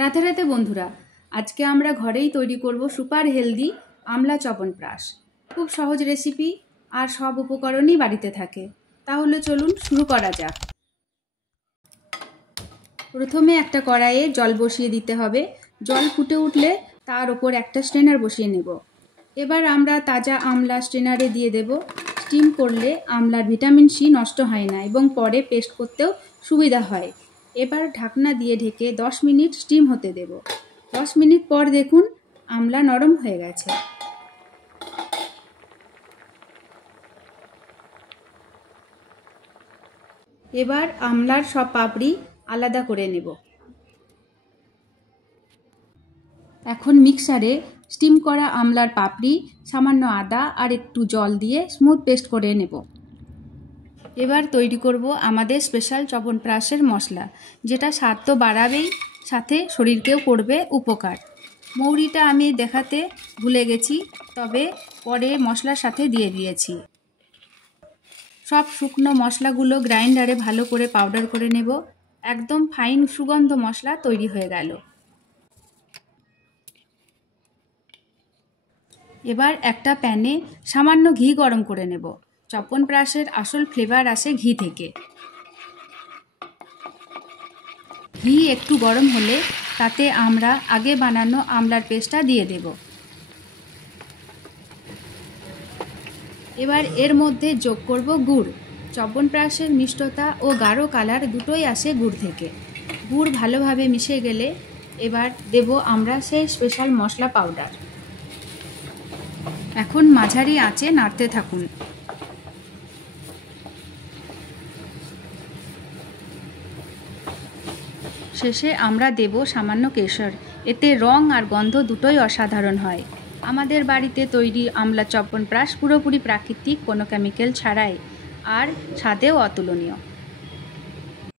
রাতে রাতে বন্ধুরা, আজকে আমরা ঘরেই তৈরি করব সুপার হেলদি আমলা চ্যবনপ্রাশ। খুব সহজ রেসিপি আর সব উপকরণই বাড়িতে থাকে। তাহলে চলুন শুরু করা যাক। প্রথমে একটা কড়াইয়ে জল বসিয়ে দিতে হবে। জল ফুটে উঠলে তার ওপর একটা স্ট্রেনার বসিয়ে নেব। এবার আমরা তাজা আমলা স্ট্রেনারে দিয়ে দেব। স্টিম করলে আমলার ভিটামিন সি নষ্ট হয় না এবং পরে পেস্ট করতেও সুবিধা হয়। এবার ঢাকনা দিয়ে ঢেকে 10 মিনিট স্টিম হতে দেব। 10 মিনিট পর দেখুন আমলা নরম হয়ে গেছে। এবার আমলার সব পাপড়ি আলাদা করে নেব। এখন মিক্সারে স্টিম করা আমলার পাপড়ি, সামান্য আদা আর একটু জল দিয়ে স্মুথ পেস্ট করে নেব। এবার তৈরি করব আমাদের স্পেশাল চ্যবনপ্রাশের মশলা, যেটা স্বাদ তো বাড়াবেই, সাথে শরীরকেও করবে উপকার। মৌরিটা আমি দেখাতে ভুলে গেছি, তবে পরে মশলার সাথে দিয়ে দিয়েছি। সব শুকনো মশলাগুলো গ্রাইন্ডারে ভালো করে পাউডার করে নেব। একদম ফাইন সুগন্ধ মশলা তৈরি হয়ে গেল। এবার একটা প্যানে সামান্য ঘি গরম করে নেব। চ্যবনপ্রাশের আসল ফ্লেভার আসে ঘি থেকে। ঘি একটু গরম হলে তাতে আমরা আগে বানানো আমলার পেস্টটা দিয়ে দেব। এবার এর মধ্যে যোগ করব গুড়। চ্যবনপ্রাশের মিষ্টতা ও গাঢ় কালার দুটোই আসে গুড় থেকে। গুড় ভালোভাবে মিশে গেলে এবার দেব আমরা সেই স্পেশাল মশলা পাউডার। এখন মাঝারি আঁচে নাড়তে থাকুন। শেষে আমরা দেব সামান্য কেশর। এতে রং আর গন্ধ দুটোই অসাধারণ হয়। আমাদের বাড়িতে তৈরি আমলা চ্যবনপ্রাশ পুরোপুরি প্রাকৃতিক, কোনো কেমিক্যাল ছাড়াই, আর স্বাদেও অতুলনীয়।